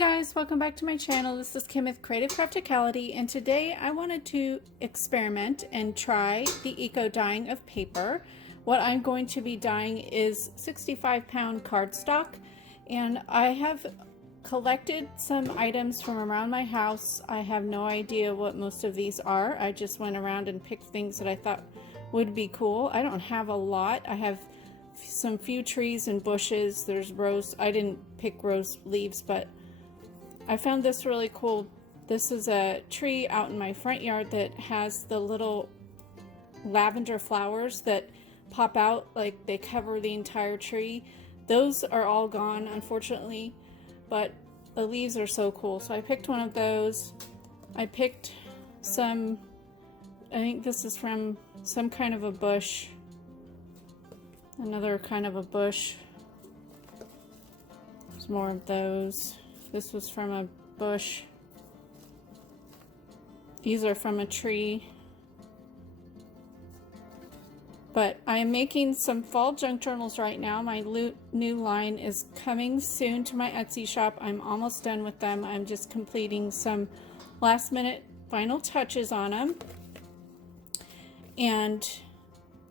guys, welcome back to my channel. This is Kim with Creative Crafticality, and today I wanted to experiment and try the eco dyeing of paper. What I'm going to be dyeing is 65-pound cardstock, and I have collected some items from around my house. I have no idea what most of these are. I just went around and picked things that I thought would be cool. I don't have a lot. I have some few trees and bushes. There's rose. I didn't pick rose leaves, but I found this really cool. This is a tree out in my front yard that has the little lavender flowers that pop out, like they cover the entire tree. Those are all gone, unfortunately, but the leaves are so cool. So I picked one of those. I picked some, I think this is from some kind of a bush. Another kind of a bush. There's more of those. This was from a bush. These are from a tree. But I am making some fall junk journals right now. My new line is coming soon to my Etsy shop. I'm almost done with them. I'm just completing some last minute final touches on them. And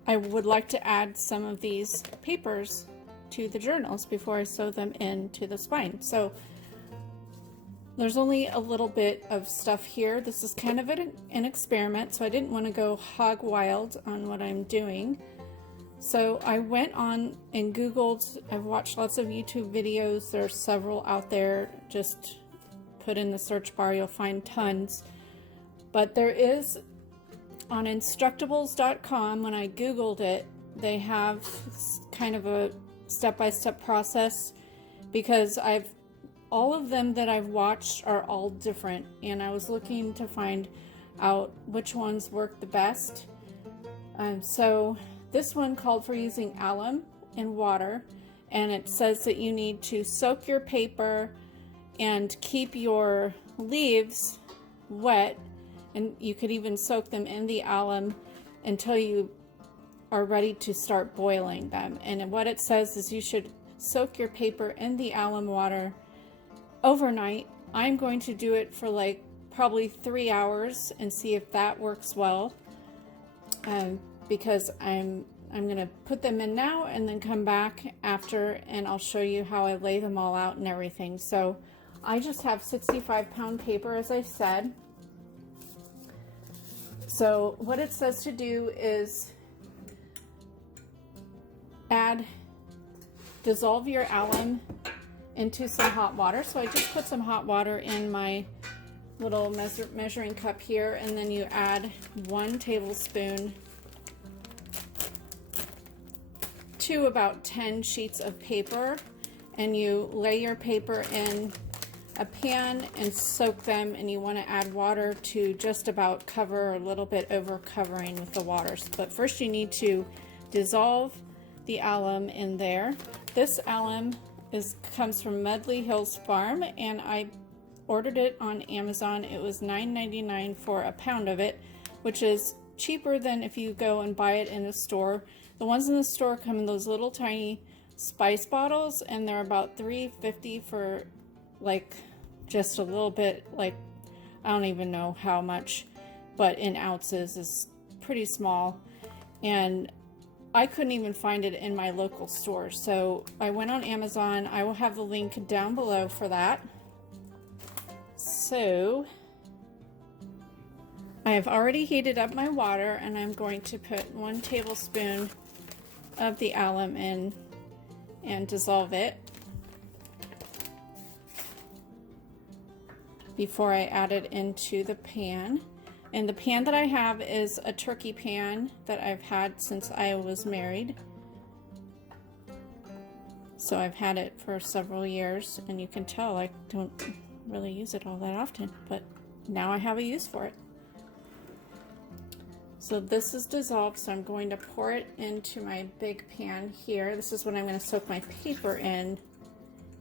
I would like to add some of these papers to the journals before I sew them into the spine. So there's only a little bit of stuff here. This is kind of an experiment, so I didn't want to go hog wild on what I'm doing. So I went on and Googled. I've watched lots of YouTube videos. There's several out there. Just put in the search bar, you'll find tons. But there is on Instructables.com, when I Googled it, they have kind of a step-by-step process, because all of them that I've watched are all different, and I was looking to find out which ones work the best. So this one called for using alum and water, and it says that you need to soak your paper and keep your leaves wet, and you could even soak them in the alum until you are ready to start boiling them. And what it says is you should soak your paper in the alum water overnight. I'm going to do it for like probably 3 hours and see if that works well, because I'm gonna put them in now and then come back after, and I'll show you how I lay them all out and everything. So I just have 65-pound paper, as I said. So what it says to do is dissolve your alum into some hot water. So I just put some hot water in my little measuring cup here, and then you add 1 tablespoon to about 10 sheets of paper, and you lay your paper in a pan and soak them, and you want to add water to just about cover, or a little bit over covering with the water. But first you need to dissolve the alum in there. This alum comes from Medley Hills Farm, and I ordered it on Amazon. It was $9.99 for a pound of it, which is cheaper than if you go and buy it in a store. The ones in the store come in those little tiny spice bottles, and they're about $3.50 for like just a little bit, like I don't even know how much, but in ounces is pretty small, and I couldn't even find it in my local store. So I went on Amazon. I will have the link down below for that. So I have already heated up my water, and I'm going to put 1 tablespoon of the alum in and dissolve it before I add it into the pan. And the pan that I have is a turkey pan that I've had since I was married. So I've had it for several years, and you can tell I don't really use it all that often, but now I have a use for it. So this is dissolved, so I'm going to pour it into my big pan here. This is when I'm going to soak my paper in,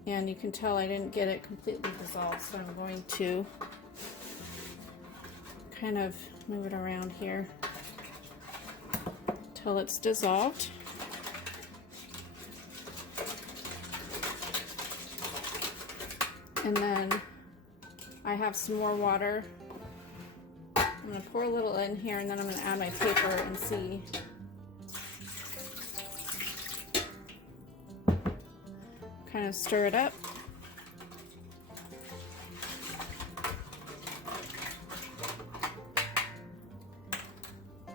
and you can tell I didn't get it completely dissolved, so I'm going to kind of move it around here till it's dissolved. And then I have some more water. I'm gonna pour a little in here, and then I'm gonna add my paper and see. Kind of stir it up.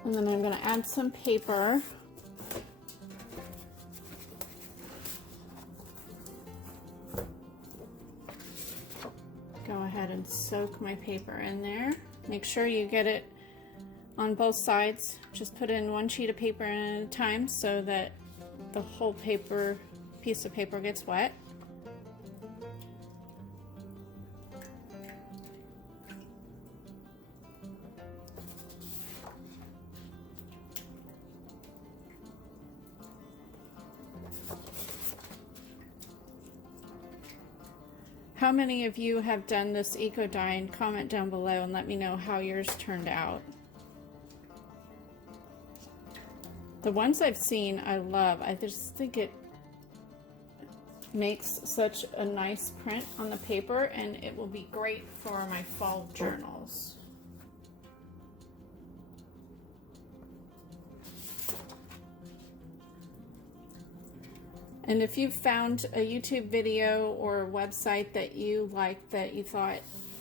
And then I'm gonna add some paper. Go ahead and soak my paper in there. Make sure you get it on both sides. Just put in one sheet of paper at a time so that the whole piece of paper gets wet. How many of you have done this eco dyeing? Comment down below and let me know how yours turned out. The ones I've seen I love. I just think it makes such a nice print on the paper, and it will be great for my fall journals. And if you've found a YouTube video or a website that you liked, that you thought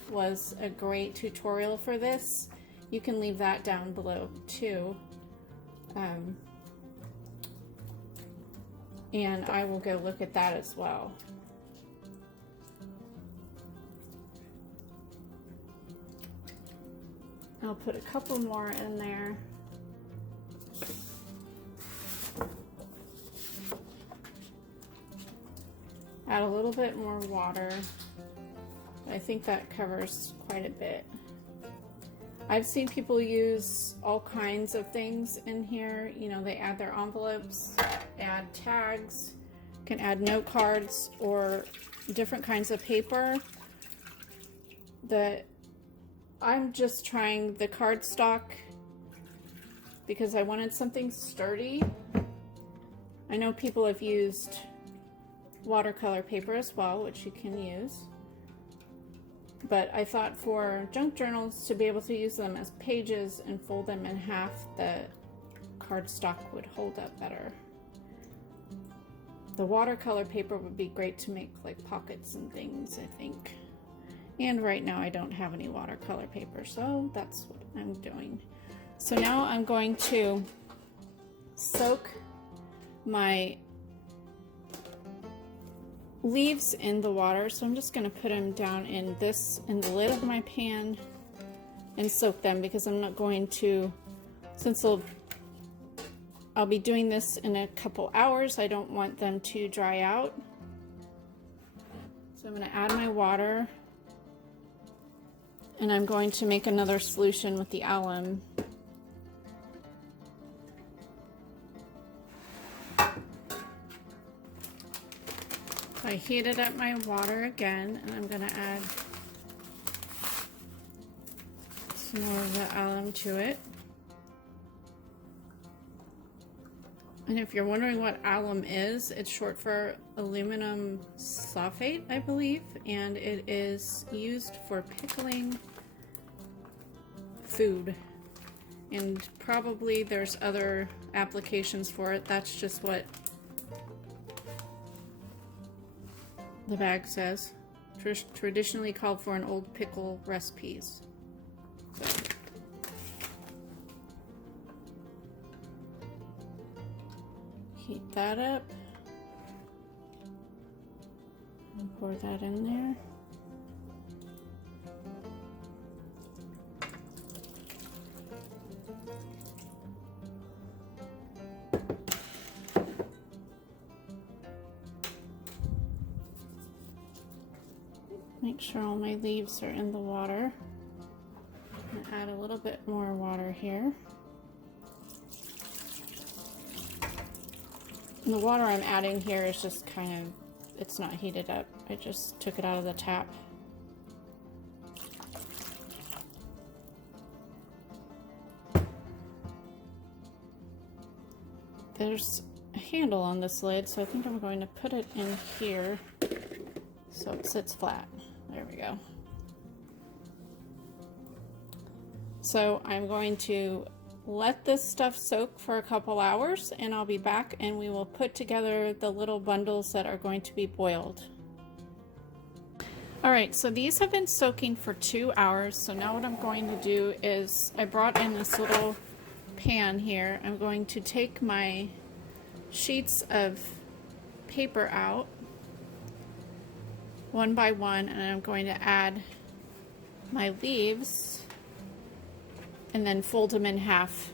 was a great tutorial for this, you can leave that down below too. And I will go look at that as well. I'll put a couple more in there. Add a little bit more water. I think that covers quite a bit. I've seen people use all kinds of things in here. You know, they add their envelopes, add tags, can add note cards or different kinds of paper. I'm just trying the cardstock because I wanted something sturdy. I know people have used watercolor paper as well, which you can use, but I thought for junk journals, to be able to use them as pages and fold them in half, the cardstock would hold up better. The watercolor paper would be great to make like pockets and things, I think. And right now I don't have any watercolor paper, so that's what I'm doing. So now I'm going to soak my leaves in the water, so I'm just going to put them down in the lid of my pan and soak them, because I'm not going to, since I'll be doing this in a couple hours, I don't want them to dry out. So I'm going to add my water, and I'm going to make another solution with the alum. I heated up my water again, and I'm going to add some more of the alum to it. And if you're wondering what alum is, it's short for aluminum sulfate, I believe, and it is used for pickling food. And probably there's other applications for it. That's just what the bag says. Traditionally called for in old pickle recipes. So. Heat that up and pour that in there. Make sure all my leaves are in the water. And add a little bit more water here. And the water I'm adding here is just kind of, it's not heated up. I just took it out of the tap. There's a handle on this lid, so I think I'm going to put it in here so it sits flat. There we go. So I'm going to let this stuff soak for a couple hours, and I'll be back and we will put together the little bundles that are going to be boiled. All right, so these have been soaking for 2 hours. So now what I'm going to do is I brought in this little pan here. I'm going to take my sheets of paper out one by one, and I'm going to add my leaves and then fold them in half.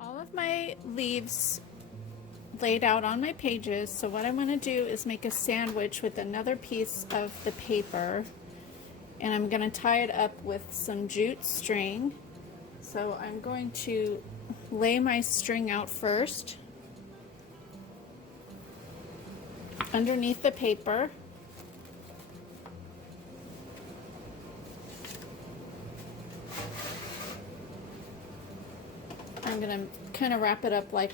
All of my leaves laid out on my pages, so what I'm going to do is make a sandwich with another piece of the paper, and I'm going to tie it up with some jute string. So I'm going to lay my string out first underneath the paper. I'm going to kind of wrap it up like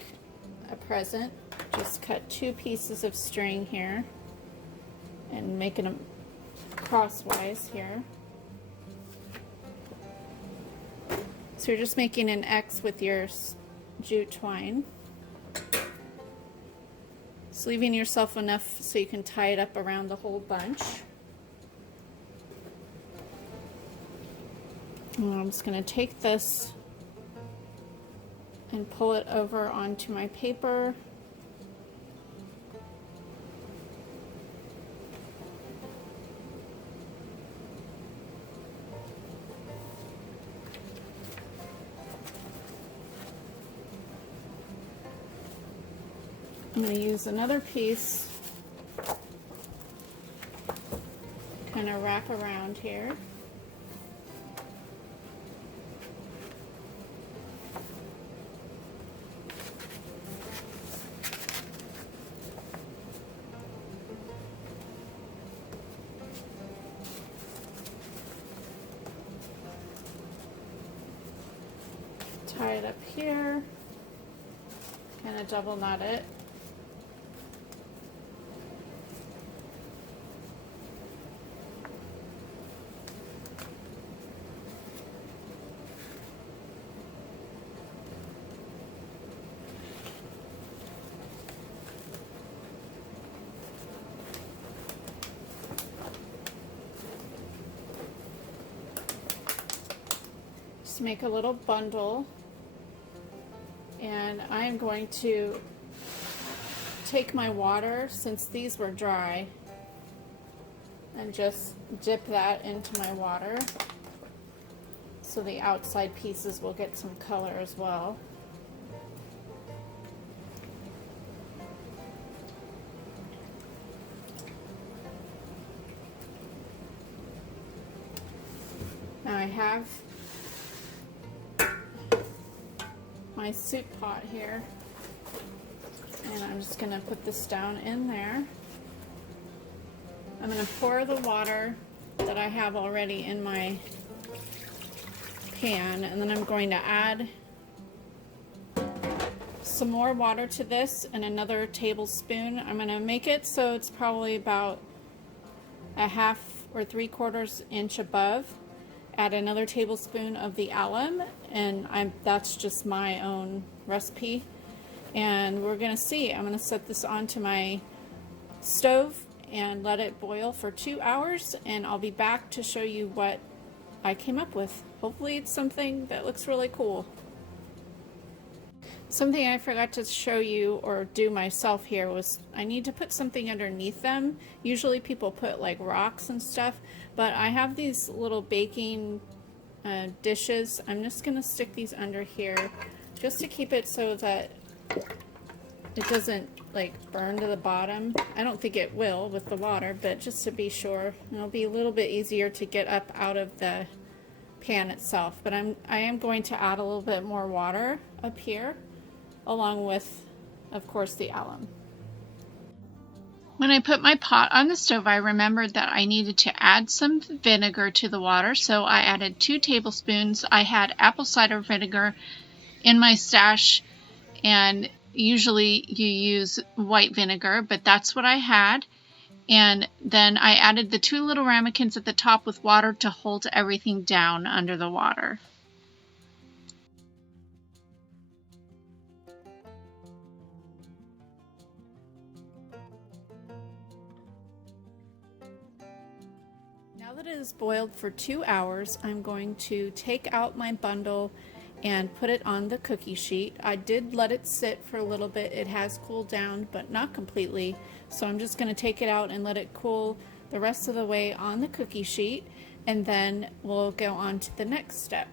a present. Just cut 2 pieces of string here and making them crosswise here. So you're just making an X with your jute twine. Just leaving yourself enough so you can tie it up around the whole bunch. And I'm just going to take this and pull it over onto my paper. I'm going to use another piece kind of wrap around here. Tie it up here, kind of double knot it. Just make a little bundle. And I'm going to take my water, since these were dry, and just dip that into my water so the outside pieces will get some color as well. Now I have my soup pot here, and I'm just going to put this down in there. I'm going to pour the water that I have already in my pan, and then I'm going to add some more water to this and another tablespoon. I'm going to make it so it's probably about a 1/2 or 3/4 inch above. Add another tablespoon of the alum, and that's just my own recipe. And we're gonna see. I'm gonna set this onto my stove and let it boil for 2 hours, and I'll be back to show you what I came up with. Hopefully it's something that looks really cool. Something I forgot to show you or do myself here was I need to put something underneath them. Usually people put like rocks and stuff, but I have these little baking dishes. I'm just gonna stick these under here just to keep it so that it doesn't like burn to the bottom. I don't think it will with the water, but just to be sure. It'll be a little bit easier to get up out of the pan itself. But I am going to add a little bit more water up here, along with, of course, the alum. When I put my pot on the stove, I remembered that I needed to add some vinegar to the water, so I added 2 tablespoons. I had apple cider vinegar in my stash, and usually you use white vinegar, but that's what I had. And then I added the 2 little ramekins at the top with water to hold everything down under the water. Now that it is boiled for 2 hours, I'm going to take out my bundle and put it on the cookie sheet. I did let it sit for a little bit. It has cooled down, but not completely. So I'm just going to take it out and let it cool the rest of the way on the cookie sheet, and then we'll go on to the next step.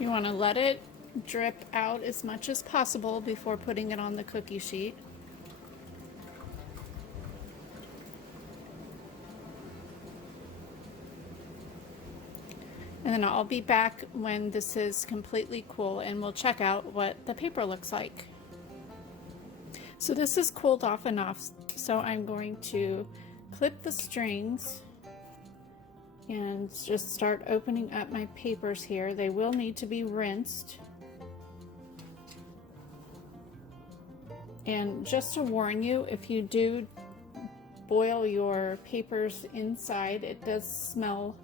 You want to let it drip out as much as possible before putting it on the cookie sheet. And then I'll be back when this is completely cool, and we'll check out what the paper looks like. So this is cooled off enough, so I'm going to clip the strings and just start opening up my papers here. They will need to be rinsed. And just to warn you, if you do boil your papers inside, it does smell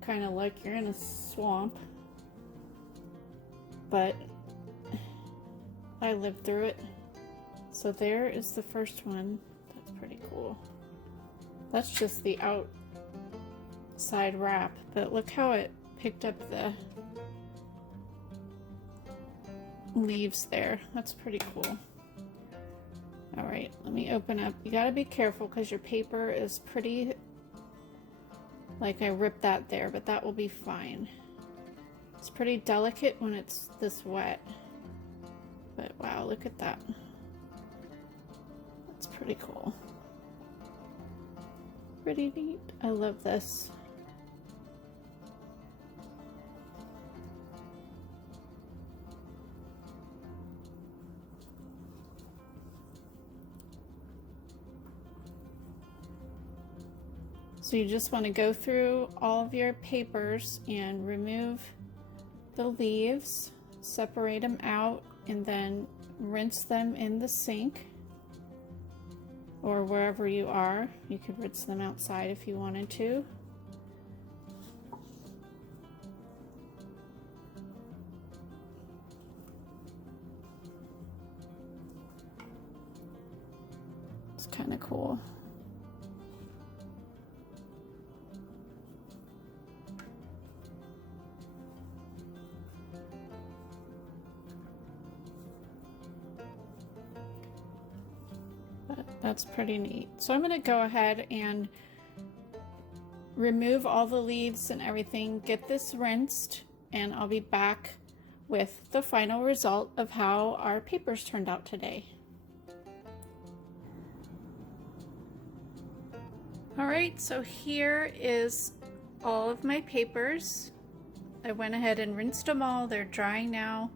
kind of like you're in a swamp. But I lived through it, So there is the first one. That's pretty cool. That's just the outside wrap, but look how it picked up the leaves there. That's pretty cool. All right, let me open up. You gotta be careful because your paper is pretty, like I ripped that there, but that will be fine. It's pretty delicate when it's this wet. But wow, look at that. That's pretty cool. Pretty neat. I love this. So you just want to go through all of your papers and remove the leaves, separate them out, and then rinse them in the sink or wherever you are. You could rinse them outside if you wanted to. It's kind of cool. That's pretty neat. So I'm going to go ahead and remove all the leaves and everything, get this rinsed, and I'll be back with the final result of how our papers turned out today. All right, so here is all of my papers. I went ahead and rinsed them all. They're drying now,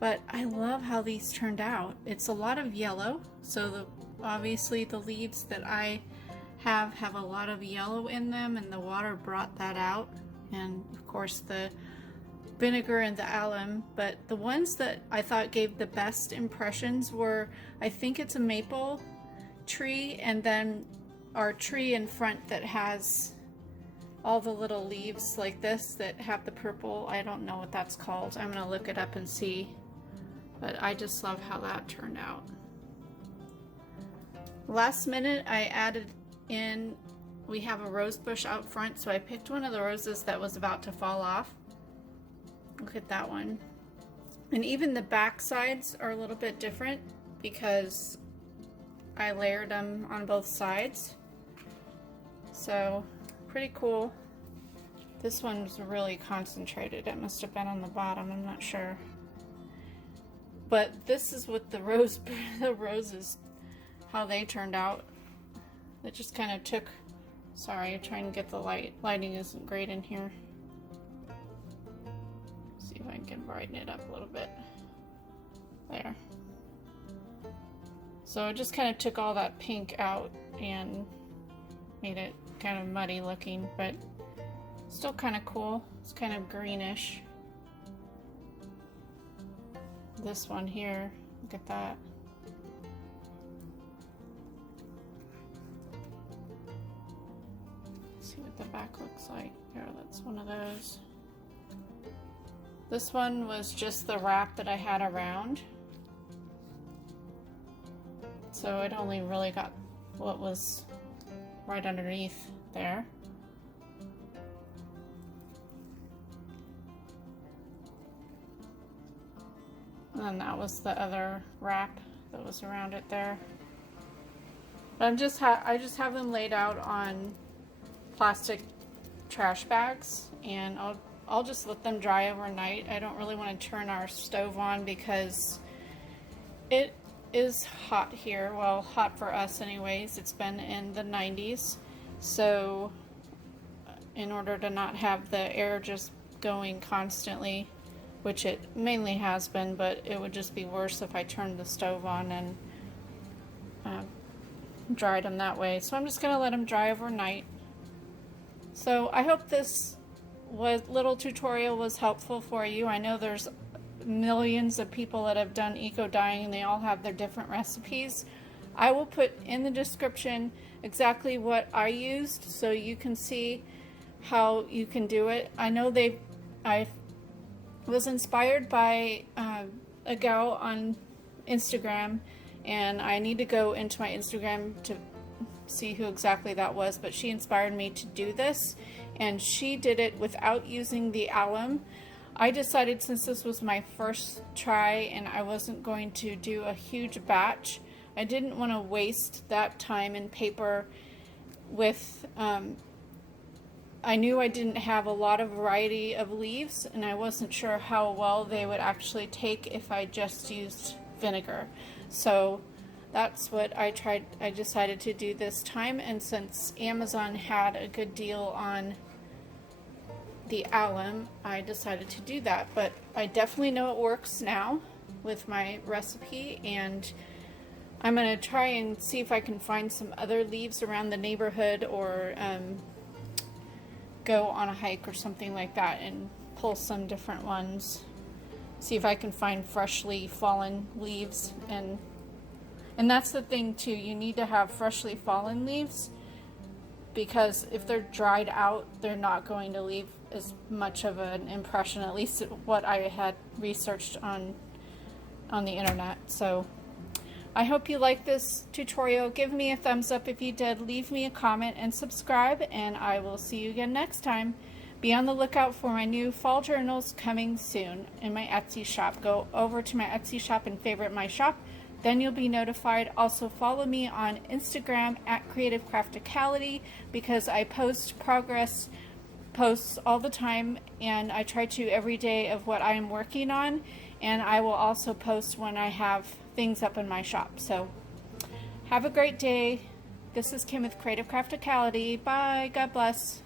but I love how these turned out. It's a lot of yellow, so obviously the leaves that I have a lot of yellow in them, and the water brought that out, and of course the vinegar and the alum. But the ones that I thought gave the best impressions were, I think it's a maple tree, and then our tree in front that has all the little leaves like this that have the purple. I don't know what that's called. I'm gonna look it up and see, but I just love how that turned out. Last minute I added in, we have a rose bush out front, so I picked one of the roses that was about to fall off. Look at that one. And even the back sides are a little bit different because I layered them on both sides. So pretty cool. This one's really concentrated. It must have been on the bottom, I'm not sure. But this is what the roses, how they turned out. It just kind of took, sorry, I'm trying to get the lighting isn't great in here. See if I can brighten it up a little bit. There. So it just kind of took all that pink out and made it kind of muddy looking, but still kind of cool. It's kind of greenish. This one here, look at that. See what the back looks like. Here, that's one of those. This one was just the wrap that I had around. So it only really got what was right underneath there. And then that was the other wrap that was around it there. But I just have them laid out on plastic trash bags, and I'll just let them dry overnight. I don't really want to turn our stove on because it is hot here. Well, hot for us anyways. It's been in the 90s. So in order to not have the air just going constantly, which it mainly has been, but it would just be worse if I turned the stove on and dried them that way. So I'm just going to let them dry overnight. So I hope this little tutorial was helpful for you. I know there's millions of people that have done eco dyeing and they all have their different recipes. I will put in the description exactly what I used so you can see how you can do it. I know I was inspired by a gal on Instagram, and I need to go into my Instagram to see who exactly that was, but she inspired me to do this, and she did it without using the alum. I decided, since this was my first try and I wasn't going to do a huge batch, I didn't want to waste that time and paper with I knew I didn't have a lot of variety of leaves, and I wasn't sure how well they would actually take if I just used vinegar. So that's what I decided to do this time, and since Amazon had a good deal on the alum, I decided to do that. But I definitely know it works now with my recipe, and I'm going to try and see if I can find some other leaves around the neighborhood, or go on a hike or something like that and pull some different ones. See if I can find freshly fallen leaves, and that's the thing too, you need to have freshly fallen leaves, because if they're dried out, they're not going to leave as much of an impression, at least what I had researched on the internet. So I hope you like this tutorial. Give me a thumbs up if you did, leave me a comment and subscribe, and I will see you again next time. Be on the lookout for my new fall journals coming soon in my Etsy shop. Go over to my Etsy shop and favorite my shop, then you'll be notified. Also follow me on Instagram at Creative Crafticality, because I post progress posts all the time, and I try to every day of what I am working on, and I will also post when I have things up in my shop. So have a great day. This is Kim with Creative Crafticality. Bye. God bless.